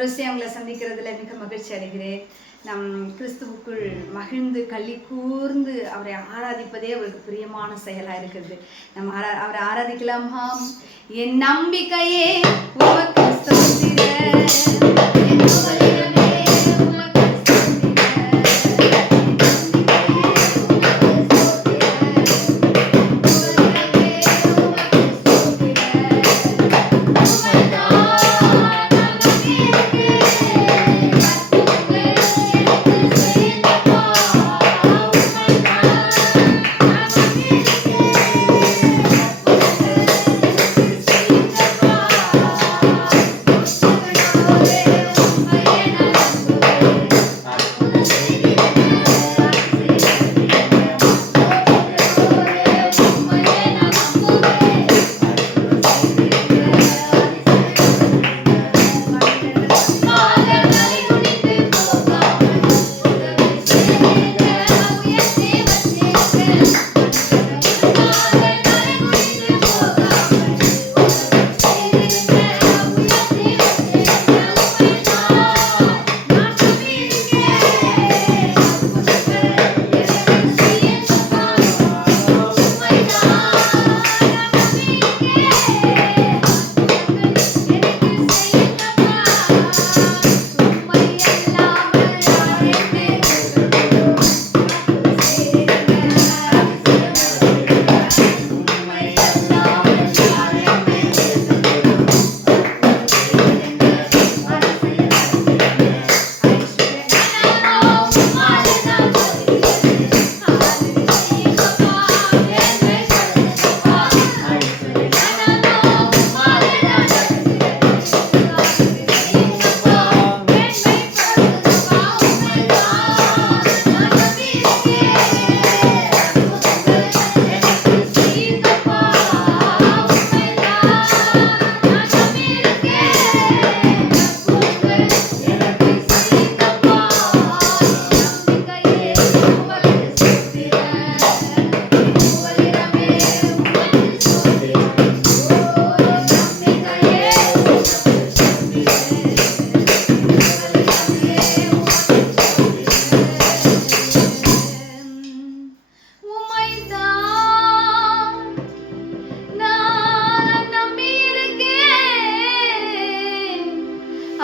ஒரு விஷயம் அவங்களை சந்திக்கிறதுல மிக மகிழ்ச்சி அடைகிறேன். நம் கிறிஸ்துவுக்குள் மகிழ்ந்து களி கூர்ந்து அவரை ஆராதிப்பதே அவருக்கு பிரியமான செயலா இருக்குது. நம்ம அவரை ஆராதிக்கலாமா? என் நம்பிக்கையே உமக்கு ஸ்தோத்திரம், என் உலகமே உமக்கு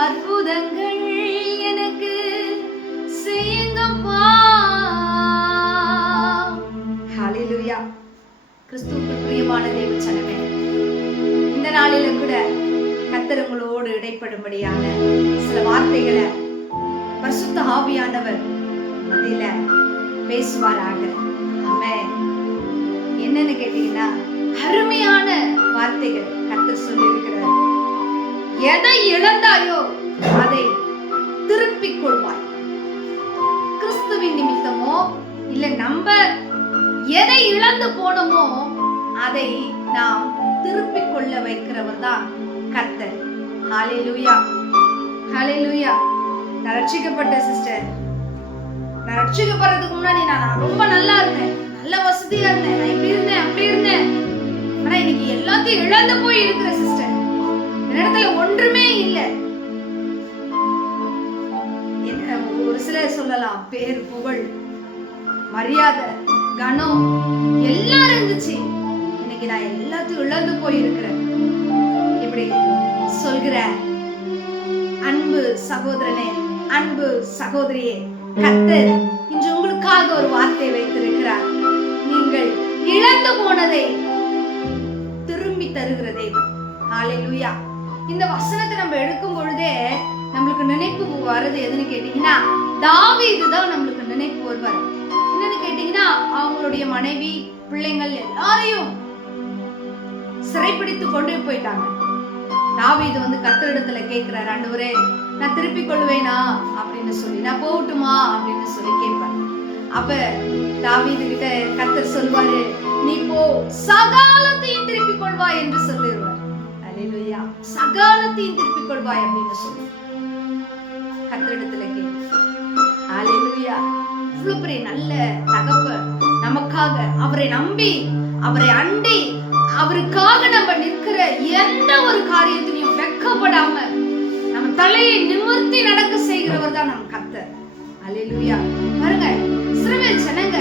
அற்புதங்கள் எனக்கு செய்யுங்கப்பா. ஹல்லேலூயா. கிறிஸ்துவுக்கு பிரியமான தேவ ஜனமே, இந்த நாளில கூட கர்த்தர் உங்களோடு இடைப்படும்படியான சில வார்த்தைகளை பரிசுத்த ஆவியானவர் மத்தியில பேசுவாராக. ஆமென். என்னன்னு கேட்டீங்கன்னா, அருமையான வார்த்தைகள் கர்த்தர் சொல்லி இருக்கிறார். எதை இழந்தாயோ அதை திருப்பிக் கொள்வாய். கிறிஸ்துவின் நிமித்தமோ இல்ல நம்ம எதை இழந்து போனோமோ அதை நாம் திருப்பிக் கொள்ள வைக்கிறவர் தான் கர்த்தர். ஹல்லேலூயா, ஹல்லேலூயா. நான் ரட்சிக்கப்பட்ட சிஸ்டர், நான் ரட்சிக்கப்படுறதுக்கு முன்னாடி நான் ரொம்ப நல்லா இருந்தேன், நல்ல வசதியா இருந்தேன், நான் இப்படி இருந்தேன் அப்படி இருந்தேன். ஆனா இன்னைக்கு எல்லாத்தையும் இழந்து போய் இருக்கிற சிஸ்டர், இடத்துல ஒன்றுமே இல்லை. ஒரு சிலர் சொல்லலாம், பேர் புகழ் மரியாதை கனம் எல்லாம் இருந்துச்சு, இன்னைக்கு நான் எல்லாத்தையும் இழந்து போயிருக்கிறேன். இப்படி சொல்கிற அன்பு சகோதரனே, அன்பு சகோதரியே, கர்த்தர் இன்று உங்களுக்காக ஒரு வார்த்தை வைத்திருக்கிறார். நீங்கள் இழந்து போனதை திரும்பி தருகிற தேவன். ஹல்லேலூயா. இந்த வசனத்தை நம்ம எடுக்கும் பொழுதே நம்மளுக்கு நினைப்பு வர்றது எதுன்னு கேட்டீங்கன்னா, தாவீது தான் நம்மளுக்கு நினைப்பு வருவார். என்னன்னு கேட்டீங்கன்னா, அவங்களுடைய மனைவி பிள்ளைங்கள் எல்லாரையும் சிறைப்பிடித்து கொண்டு போயிட்டாங்க. தாவீது வந்து கர்த்தரிடத்துல கேட்கிறார், ஆண்டவரே நான் திருப்பி கொள்வேனா அப்படின்னு சொல்லி, நான் போகட்டுமா அப்படின்னு சொல்லி கேட்பார். அப்ப தாவீது கிட்ட கர்த்தர் சொல்வாரு, நீ போ, சகாலத்தையும் திருப்பிக் கொள்வாய் என்று சொல்லிடுவார். அல்லேலூயா. சகாலத்தையும் திருப்பிக் கொள்வாய் அப்படின்னு சொல்லி கர்த்தரிடத்துல கேட்க. அல்லேலூயா. இவ்வளவு பெரிய நல்ல தகப்பன் நமக்காக, அவரை நம்பி அவரை அண்டி அவருக்காக நம்ம நிற்கிற எந்த ஒரு காரியத்திலையும் வெட்கப்படாம நம்ம தலையை நிமிர்த்தி நடக்க செய்கிறவர் தான் நம் கர்த்தர். அல்லேலூயா. பாருங்க, இஸ்ரவேல் ஜனங்க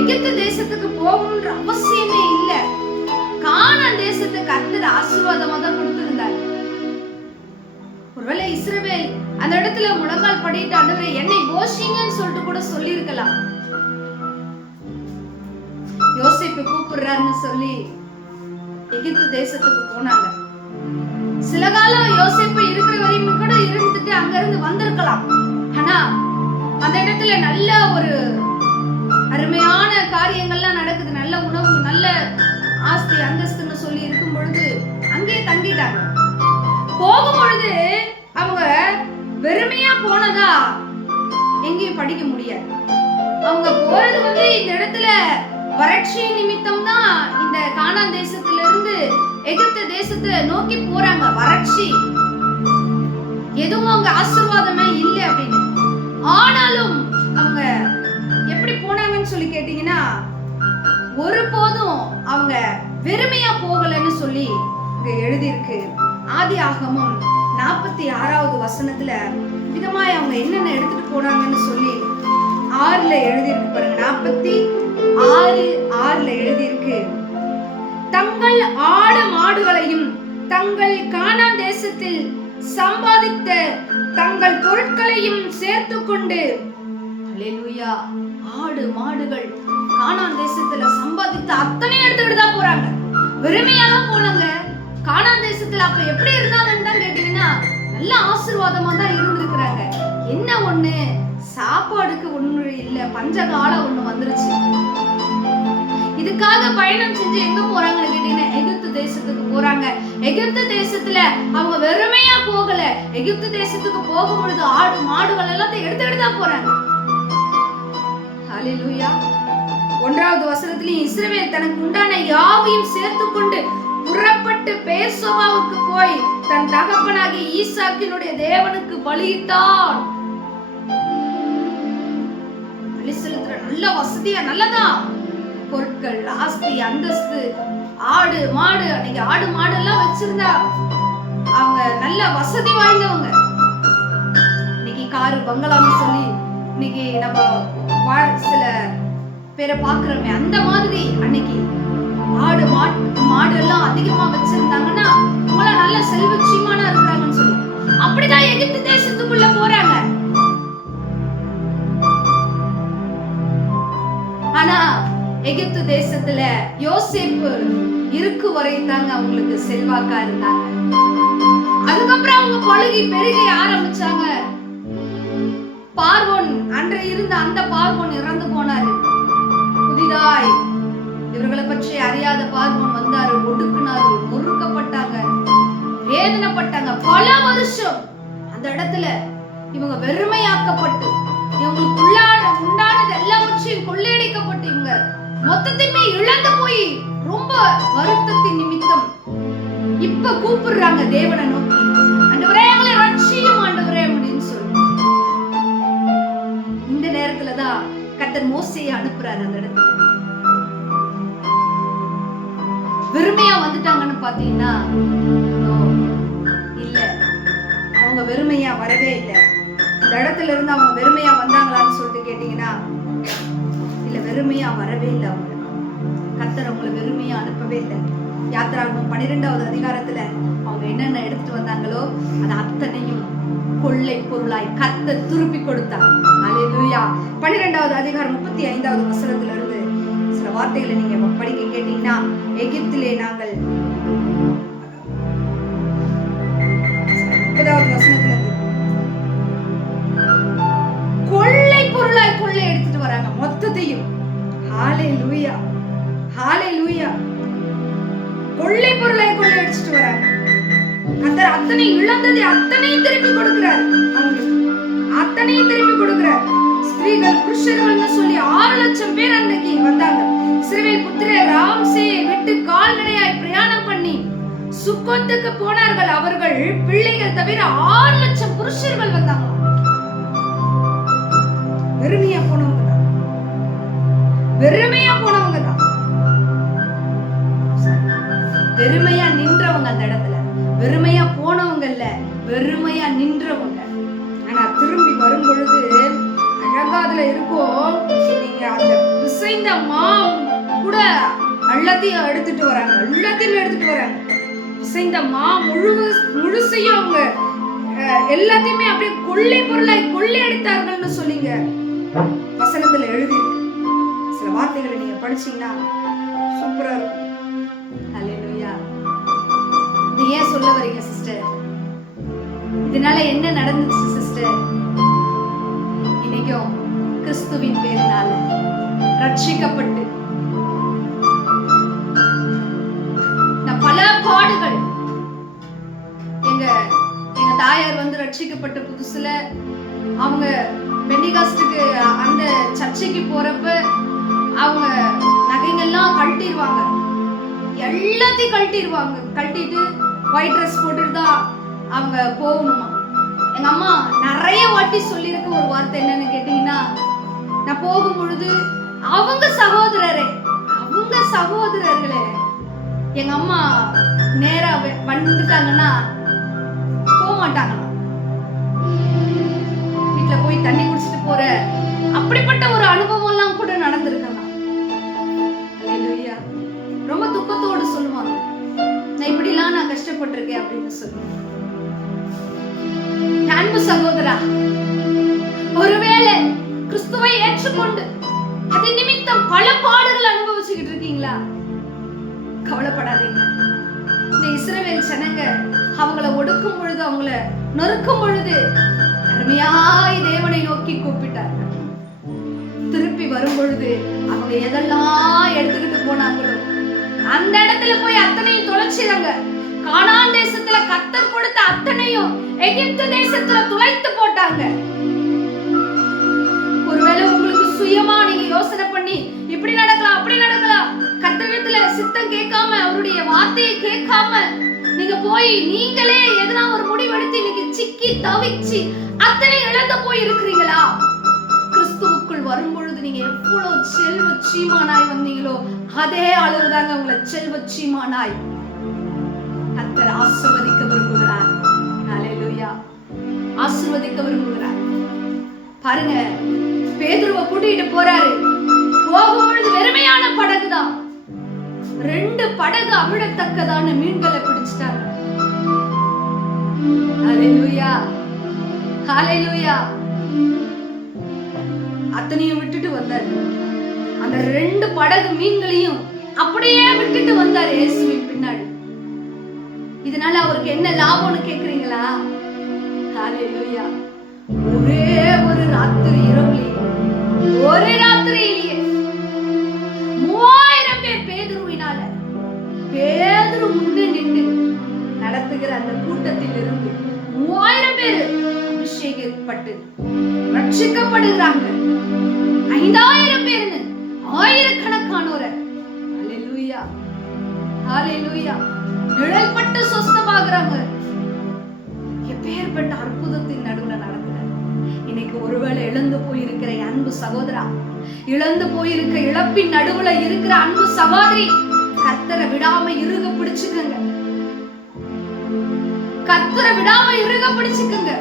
எகிப்து தேசத்துக்கு போகணும்ன்ற அவசியமே இல்ல. கானான் தேசத்துக்கு கர்த்தர் ஆசீர்வாதமா தான் கொடுத்திருந்தார். ஒருவேளை இஸ்ரவேல் அந்த இடத்துல முழங்கால் படிட்டு ஆண்டவரே என்னை போஷிங்கன்னு சொல்லிட்டு கூட சொல்லி இருக்கலாம். யோசேப்பு கூப்பிடுறாருன்னு சொல்லி எகிப்து தேசத்துக்கு போனாங்க. சில காலம் யோசேப்பு இருக்கிற வரைக்கும் கூட இருந்துட்டு அங்க இருந்து வந்திருக்கலாம். ஆனா அந்த இடத்துல நல்ல ஒரு அருமையான காரியங்கள்லாம் நடக்குது, நல்ல உணவு, நல்ல ஆஸ்தி அந்தஸ்துன்னு சொல்லி இருக்கும் பொழுது அங்கேயே தங்கிட்டாங்க. போகும் பொழுது அவங்க வெறுமையா போனதா எங்கேயும் படிக்க முடியாது. அவங்க போறது இந்த இடத்துல வறட்சி நிமித்தம் தான் இந்த கானான் தேசத்துல இருந்து எகிப்து தேசத்தை நோக்கி போறாங்க. வறட்சி, எதுவும் அவங்க ஆசீர்வாதமே இல்லை அப்படின்னு. ஆனாலும் அவங்க எப்படி போனாங்கன்னு சொல்லி கேட்டீங்கன்னா, ஒருபோதும் அவங்க வெறுமையா போகலன்னு சொல்லி இங்க எழுதியிருக்கு. ஆதியாகமம் 46வது வசனத்துல விதமாய் அவங்க என்னென்ன எடுத்துட்டு போனாங்கன்னு சொல்லி 6ல எழுதியிருக்கு பாருங்க. 46:6 எழுதியிருக்கு, தங்கள் ஆடு மாடுகளையும் தங்கள் கானான் தேசத்தில் சம்பாதித்த தங்கள் பொருட்களையும் சேர்த்து கொண்டு, அல்லேலூயா, ஆடு மாடுகள் கானான் தேசத்துல சம்பாதித்த அத்தனை எடுத்துக்கிட்டு தான் போறாங்க. வெறுமையாலாம் போனாங்க. கானான் தேசத்துல அப்ப எப்படி இருந்தாங்கன்னு தான் கேட்டீங்கன்னா, நல்ல ஆசீர்வாதமா தான் இருந்திருக்கிறாங்க. என்ன ஒண்ணு, சாப்பாடுக்கு ஒண்ணு இல்ல, பஞ்சகாலம் ஒண்ணு வந்துருச்சு. இதுக்காக பயணம் செஞ்சு எங்க போறாங்கன்னு கேட்டீங்கன்னா எகிப்து தேசத்துக்கு போறாங்க. எகிப்து தேசத்துல அவங்க வெறுமையா போகல. எகிப்து தேசத்துக்கு போகும் பொழுது ஆடு மாடுகள் எல்லாத்தையும் எடுத்துக்கிட்டு தான் போறாங்க. ஹல்லேலூயா. 1வது வசனத்திலே இஸ்ரவேல் தனக்கு உண்டான யாவையும் சேர்த்து கொண்டு புறப்பட்டு பேர்சோவாவுக்கு போய் தன் தகப்பனாகிய ஈசாக்கினுடைய தேவனுக்கு பலியிட்டான். பலி செலுத்துற நல்ல வசதியா, நல்லதான் பொருட்கள், ஆஸ்தி அந்தஸ்து, ஆடு மாடு, அன்னைக்கு ஆடு மாடு எல்லாம் வச்சிருந்தா அவங்க நல்ல வசதி வாய்ந்தவங்க. இன்னைக்கு காரு பங்களான்னு சொல்லி இன்னைக்கு நம்ம சில பேரை பாக்குறோமே, அந்த மாதிரி அன்னைக்கு ஆடு மாடு எல்லாம் அதிகமா வச்சிருந்தாங்கன்னா உங்கள நல்ல செல்வச்சீமானா இருக்கிறாங்கன்னு சொல்லி அப்படிதான் எகிப்து தேசத்துக்குள்ள போறாங்க. ஆனா எகிப்து தேசத்துல யோசேப்பு இருக்கு வரை தாங்க அவங்களுக்கு செல்வாக்கா இருந்தாங்க. அதுக்கப்புறம் அவங்க பழுகி பெருகி ஆரம்பிச்சாங்க. பார்வோன் அன்று இருந்த அந்த பார்வோன் இறந்து போனாரு. புதிதாய் இவர்களை பற்றி அறியாத பார்வோன் வந்தாரு, ஒடுக்குனாரு, நொறுக்கப்பட்டாங்க, வேதனைப்பட்டாங்க. பல வருஷம் அந்த இடத்துல இவங்க வெறுமையாக்கப்பட்டு, இவங்களுக்கு உண்டானது எல்லாவற்றையும் கொள்ளையடிக்கப்பட்டு, இவங்க மொத்தத்தையுமே இழந்து போய் ரொம்ப வருத்தத்தின் நிமித்தம் இப்ப கூப்பிடுறாங்க தேவனை நோக்கி, ஆண்டவரே எங்களை ரட்சியும் ஆண்டவரே அப்படின்னு சொல்லி. இந்த நேரத்துலதான் கர்த்தர் மோசேயை அனுப்புறாரு. அந்த இடத்துல வெறுமையா வந்துட்டாங்கன்னு பாத்தீங்கன்னா இல்ல, அவங்க வெறுமையா வரவே இல்லை. அந்த இடத்துல இருந்து அவங்க வெறுமையா வந்தாங்களான்னு சொல்லிட்டு கேட்டீங்கன்னா இல்ல, வெறுமையா வரவே இல்லை. அவங்க கர்த்தர் அவங்களை வெறுமையா அனுப்பவே இல்லை. யாத்திராகமம் 12வது அதிகாரத்துல அவங்க என்னென்ன எடுத்துட்டு வந்தாங்களோ அது அத்தனையும் கொள்ளை பொருளாய் கர்த்தர் திருப்பி கொடுத்தார். அல்லேலூயா. 12வது அதிகாரம் 35வது வசனத்துல இருந்து சில வார்த்தைகளை நீங்க படிக்க கேட்டீங்கன்னா, எகிப்திலே நாங்கள் 30வது வசனத்துல இருந்து கொள்ளை பொருளாய் கொள்ளை எடுத்துட்டு வராங்க மொத்தத்தையும். ஹல்லேலூயா, ஹல்லேலூயா. கொள்ளை பொருளாய் கொள்ளை அடிச்சுட்டு வராங்க. கர்த்தர் அத்தனை இழந்ததை அத்தனையும் திருப்பி கொடுக்கிறார். அவங்களுக்கு அத்தனையும் திருப்பி கொடுக்கிறார். ஸ்திரீகள் புருஷர்கள்னு சொல்லி 6 லட்சம் பேர் அன்னைக்கு வந்தாங்க. இஸ்ரவேல் புத்திரர் ராம்சேயை விட்டு கால்நடையாய் பிரயாணம் பண்ணி சுக்கோத்துக்கு போனார்கள். அவர்கள் பிள்ளைகள் தவிர 6 லட்சம் புருஷர்கள் வந்தாங்க. வெறுமையா போனவங்க தான், வெறுமையா போனவங்க தான், வெறுமையா நின்றவங்க அந்த இடத்துல. வெறுமையா போனவங்க இல்ல, வெறுமையா நின்றவங்க. ஆனா திரும்பி வரும் பொழுது அழகாதுல இருக்கும். நீங்க அந்த பிசைந்த மா கூட எல்லாத்தையும் எடுத்துட்டு வராங்க. பிசைந்த மா முழுசையும் அவங்க எல்லாத்தையுமே அப்படியே கொள்ளை பொருளாய் கொள்ளை அடித்தார்கள்னு சொல்லிங்க வசனத்துல எழுதி சில வார்த்தைகளை நீங்க படிச்சீங்கன்னா சூப்பரா இருக்கும். ஹல்லேலூயா. இது ஏன் சொல்ல வரீங்க சிஸ்டர்? இதனால என்ன நடந்துச்சு சிஸ்டர்? இன்னைக்கும் கிறிஸ்துவின் பேரினால ரட்சிக்கப்பட்டு பல பாடுகள். எங்க தாயார் வந்து ரட்சிக்கப்பட்ட புதுசுல அவங்க பெண்டிகாஸ்டுக்கு அந்த சர்ச்சைக்கு போறப்ப அவங்க நகைங்கெல்லாம் கழட்டிடுவாங்க, எல்லாத்தையும் கழட்டிட்டு ஒயிட் ட்ரெஸ் போட்டுட்டு தான் அவங்க போகணுமா. எங்க அம்மா நிறைய வாட்டி சொல்லியிருக்க ஒரு வார்த்தை என்னன்னு கேட்டீங்கன்னா, நான் போகும் பொழுது அவங்க சகோதரர்களே எங்க அம்மா நேரா வந்துட்டாங்கன்னா போக மாட்டாங்களா, வீட்டுல போய் தண்ணி குடிச்சிட்டு போற அப்படிப்பட்ட ஒரு அனுபவம் எல்லாம் கூட நடந்திருக்கலாம். ரொம்ப துக்கத்தோடு சொல்லுவாங்க, நான் இப்படிலாம் நான் கஷ்டப்பட்டிருக்கேன் அப்படின்னு சொல்லி. அன்பு சகோதரா, ஒருவேளை கிறிஸ்துவை ஏற்றுக்கொண்டு அது நிமித்தம் பல பாடுகள் அனுபவிச்சுக்கிட்டு இருக்கீங்களா? கவலைப்படாதீங்க. இந்த இஸ்ரவேல் ஜனங்க அவங்கள ஒடுக்கும் பொழுது, அவங்கள நொறுக்கும் பொழுது அருமையாய் தேவனை நோக்கி கூப்பிட்டாங்க. திருப்பி வரும் பொழுது அவங்க எதெல்லாம் எடுத்துக்கிட்டு போனாங்களோ அந்த இடத்துல போய் அத்தனையும் தொலைச்சிறாங்க. கானான் தேசத்துல கர்த்தர் கொடுத்த அத்தனையும் எகிப்து தேசத்துல துளைத்து போட்டாங்க. ஒருவேளை உங்களுக்கு சுயமா நீங்க யோசனை பண்ணி இப்படி நடக்கலாம் அப்படி நடக்கலாம், கர்த்தரிடத்துல சித்தம் கேட்காம அவருடைய வார்த்தையை கேட்காம நீங்க போய் நீங்களே எதனா ஒரு முடிவெடுத்து இன்னைக்கு சிக்கி தவிச்சு அத்தனை இழந்து போய் இருக்கிறீங்களா? கிறிஸ்துவுக்குள் வரும் பொழுது நீங்க எவ்வளவு செல்வ சீமானாய் வந்தீங்களோ அதே அளவுதாங்க உங்களை செல்வ சீமானாய் கர்த்தர் ஆசீர்வதிக்க விரும்புகிறார். ஹல்லேலூயா. ஆசீர்வதிக்க விரும்புகிறார். பாருங்க, பேதுருவை கூட்டிட்டு போறாரு. போகும்பொழுது வெறுமையான படகுதான், 2 படகு அவிழத்தக்கதான மீன்களை பிடிச்சிட்டாங்க. ஹல்லேலூயா, ஹல்லேலூயா. அத்தனையும் விட்டுட்டு வந்தாரு. அந்த 2 படகு மீன்களையும் அப்படியே விட்டுட்டு வந்தாரு இயேசுவின் பின்னாடி. இதனால அவருக்கு என்ன லாபம்னு கேக்குறீங்களா? ஹல்லேலூயா. ஒரே ஒரு ராத்திரி இரவுலயே, ஒரு ராத்திரியிலேயே 3000 பேர் பேதுருவினால, பேதுரு முன்னே நின்று நடத்துகிற அந்த கூட்டத்தில் இருந்து 3000 பேர் அபிஷேகப்பட்டு ரட்சிக்கப்படுகிறாங்க. 5000 பேர்னு ஆயிரக்கணக்கானோர. ஹல்லேலூயா, ஹல்லேலூயா. நிழல்பட்டு சொஸ்தமாகறாங்க. எப்பேற்பட்ட அற்புதத்தின் நடுவுல நடக்கிறார். இன்னைக்கு ஒருவேளை இழந்து போயிருக்கிற அன்பு சகோதரா, இழந்து போயிருக்க இழப்பின் நடுவுல இருக்கிற அன்பு சகோதரி, கர்த்தரை விடாம இறுக பிடிச்சுக்கங்க. கர்த்தரை விடாம இறுக பிடிச்சுக்கங்க.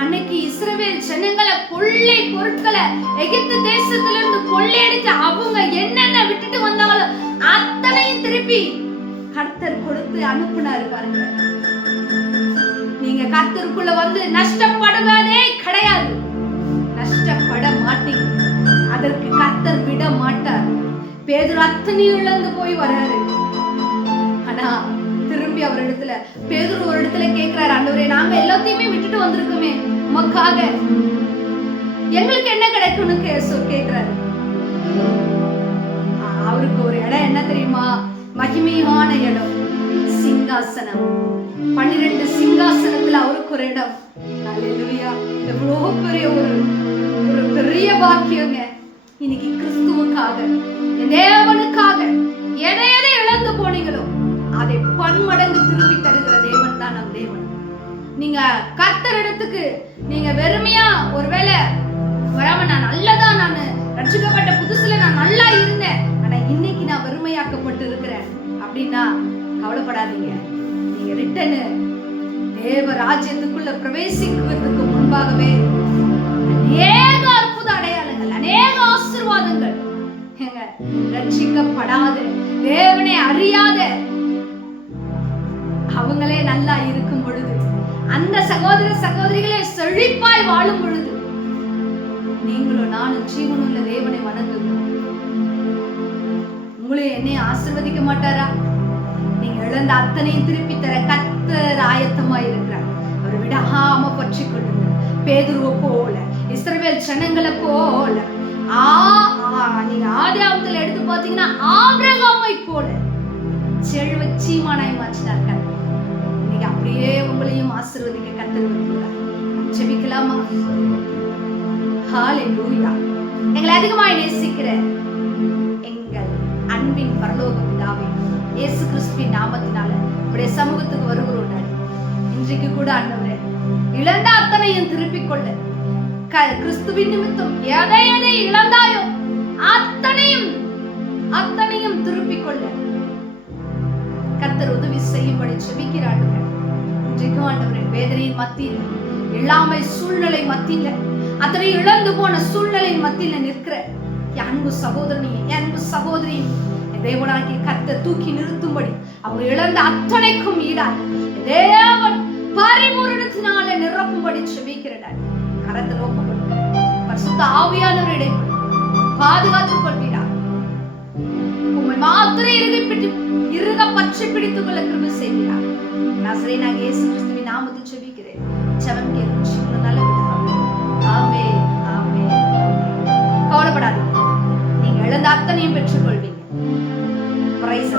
அன்னைக்கு இஸ்ரவேல் ஜனங்களை கொள்ளை பொருட்களை எகிப்து தேசத்துல இருந்து கொள்ளையடிச்சு அவங்க என்னென்ன விட்டுட்டு வந்தாங்களோ அத்தனையும் திருப்பி கர்த்தர் கொடுத்து அனுப்புனாரு. பாருங்க, நீங்க கர்த்தருக்குள்ள வந்து நஷ்டப்படுவதே கிடையாது, நஷ்டப்பட மாட்டீங்க. அதற்கு கர்த்தர் விட மாட்டார். பேதுரு அத்தனையும் இழந்து போய் வராரு. ஆனா திரும்பி அவர் இடத்துல பேதுரு ஒரு இடத்துல கேட்கிறாரு, ஆண்டவரே, நாங்க எல்லாத்தையுமே விட்டுட்டு வந்திருக்கோமே, உமக்காக எங்களுக்கு என்ன கிடைக்கும்னு கேட்கிறாரு. அவருக்கு ஒரு இடம் என்ன தெரியுமா? மகிமையான இடம், சிங்காசனம். 12 சிங்காசனத்துல அவருக்கு ஒரு இடம். ஹல்லேலூயா. எவ்வளவு பெரிய ஒரு பெரிய பாக்கியங்க. இன்னைக்கு கிறிஸ்துவுக்காக, தேவனுக்காக எதை எதை இழந்து போனீங்களோ அதை பன்மடங்கு திரும்பி தருகிற தேவன் தான் நம் தேவன். நீங்க கர்த்தர் இடத்துக்கு நீங்க வெறுமையா ஒருவேளை வராம, நான் நல்லதா, நான் ரட்சிக்கப்பட்ட புதுசுல நான் நல்லா இருந்தேன், ஆனா இன்னைக்கு நான் வெறுமையாக்கப்பட்டு இருக்கிறேன் அப்படின்னா கவலைப்படாதீங்க. நீங்க ரிட்டனு தேவ ராஜ்யத்துக்குள்ள பிரவேசிக்கிறதுக்கு முன்பாகவே அநேக அற்புத அடையாளங்கள், அநேக ஆசீர்வாதங்கள், ரட்சிக்கப்படாத தேவனை அறியாத அவங்களே நல்லா இருக்கும் பொழுது, அந்த சகோதர சகோதரிகளே செழிப்பாய் வாழும் பொழுது, நீங்களும் நானும் ஜீவனுள்ள தேவனை வணங்குகிறோம். உங்களை என்னை ஆசீர்வதிக்க மாட்டாரா? நீங்க இழந்த அத்தனையும் திருப்பி தர கர்த்தர் ஆயத்தமா இருக்கிறார். அவர் விடாம பற்றி கொள்ளுங்க. பேதுருவை போல, இஸ்ரவேல் ஜனங்களை போல, நீங்க ஆதியாகமத்துல எடுத்து பாத்தீங்கன்னா ஆபிரகாமை போல செல்வ சீமானாய் மாற்றினார்கள். இன்னைக்கு அப்படியே உங்களையும் ஆசீர்வதிக்க கர்த்தர் விரும்புகிறார். ஜெபிக்கலாமா? ஹல்லேலூயா. எங்களை அதிகமாய் நேசிக்கிற எங்கள் அன்பின் பரலோக பிதாவே, இயேசு கிறிஸ்துவின் நாமத்தினால உடைய சமூகத்துக்கு வருகிறோம். இன்றைக்கு கூட ஆண்டவரே, இழந்த அத்தனையும் திருப்பிக் கொள்ள, கிறிஸ்துவின் நிமித்தம் எதை எதை இழந்தாயோ அத்தனையும் திருப்பிக் கொள்ள கர்த்தர் உதவி செய்யும்படி ஜெபிக்கிறார்கள். இன்றைக்கு ஆண்டவரே, வேதனையின் மத்தியில், இல்லாமை சூழ்நிலை மத்தியில, அத்தனை இழந்து போன சூழ்நிலையின் மத்தியில நிற்கிற அன்பு சகோதரனையும் அன்பு சகோதரியும் தேவனாகிய கர்த்தர் தூக்கி நிறுத்தும்படி, அவங்க இழந்த அத்தனைக்கும் ஈடாய் தேவன் பரிபூரணத்தினால நிரப்பும்படி ஜெபிக்கிறார். கரத்தில் ஒப்புக்கொள்ளுங்க. பரிசுத்த ஆவியானவர் இடைப்படும் பாதுகாத்துக் கொள்கிறார். உம்மை மாத்திரை இறுக பற்றி பிடித்துக் கொள்ள கிருபை செய்கிறார். நசரேயனாகிய இயேசு கிறிஸ்துவின் நாமத்தில் ஜெபிக்கிறேன். ஜெபம் கேளுங்க. நல்ல பிதாவே. ஆமென், ஆமென். கவலைப்படாதீங்க, நீங்க இழந்த அத்தனையும் பெற்றுக் கொள்வீங்க. பிரைஸ்